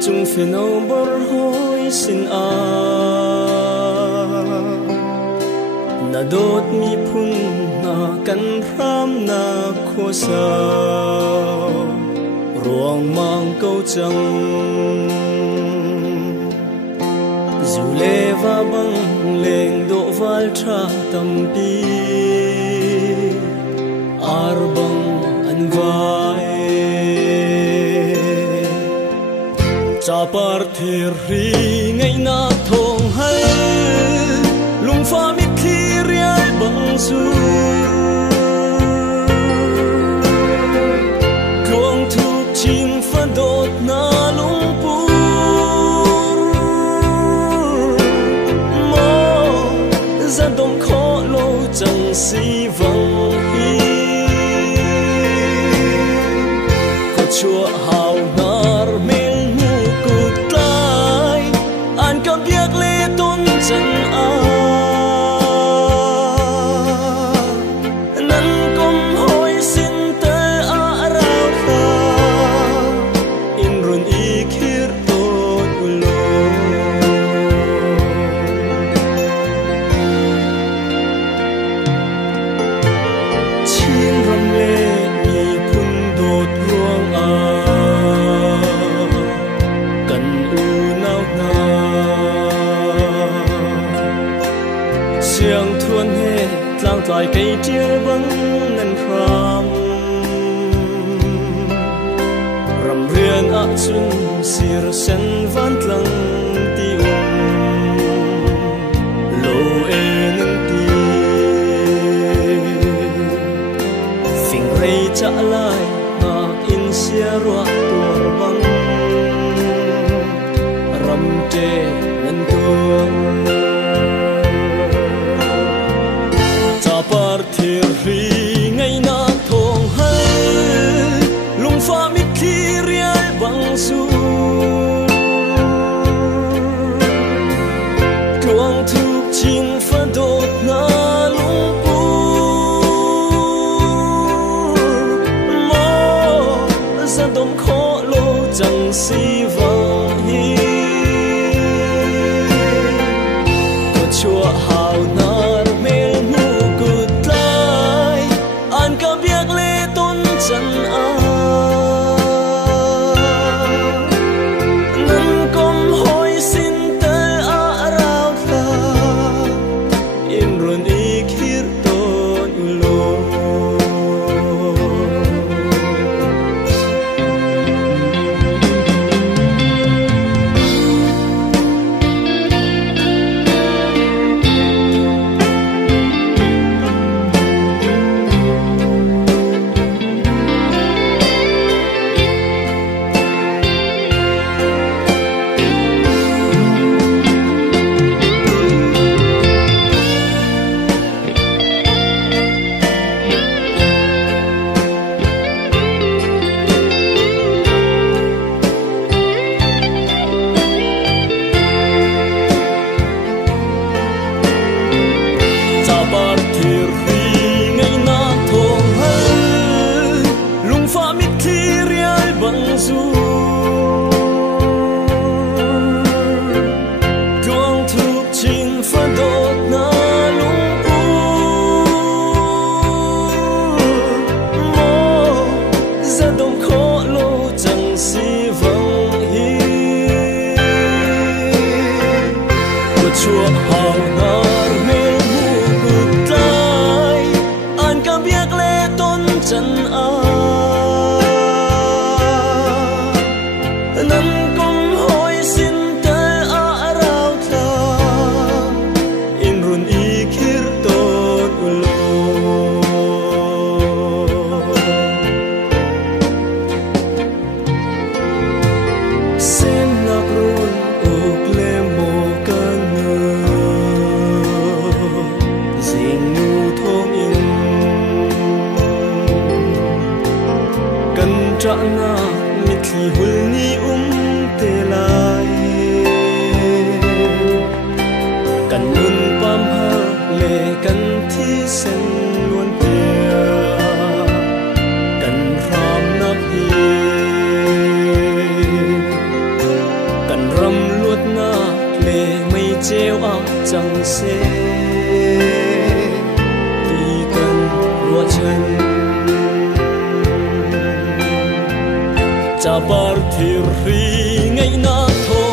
chung phiền âu bor hoi sin a na dot mi phun na kan ram na kho sa ruang mang câu chang dù lê va băng leng do val tha tam pi ar bang an vai cha par thir ri ngai na thong hai lung pha mi thi riai bang su kluang thuk chin pha dot na lung pu mo zan dom kho lo chang si vang hi ko chua hao nar mel mu kut lai an ka biak le ton chan a nan kom hoi sin te a rao tha in run I khir tot ulo chin ram le mi phun dot ruang a kan u nau na siang thuan he tlang tlai cây tir bang nan khram ram rian a chun sir sen van tlang ti lo e nan ti phing rei cha lai ngak in sia ro tur bang ram te nan tuang cha par thir ri ngai na thong hai lung pha mi thi riai bang su kluang thuk chin pha dot na lung pu mo za dom kho lo chang si vang hi ko chua hao nar mel mu kut lai an ka biak le ton chan a nan kom hoi sin te a rao tha in run I khir ton ulo cha par thir ri ngai na thong hai lung pha mi thi riai bang su kluang thuk chin pha dot na lung pu mo za dom kho lo chang si vang hi ko chua hao nar mel mu kut lai an ka biak le ton chan a trả na mi khi hul ni te lai kan nun pam ha le kan thi sen luôn tia kan ram na hi kan ram luat na le mây treo áo chẳng xe tuy cần lúa chân cha bar thir ri ngay na tho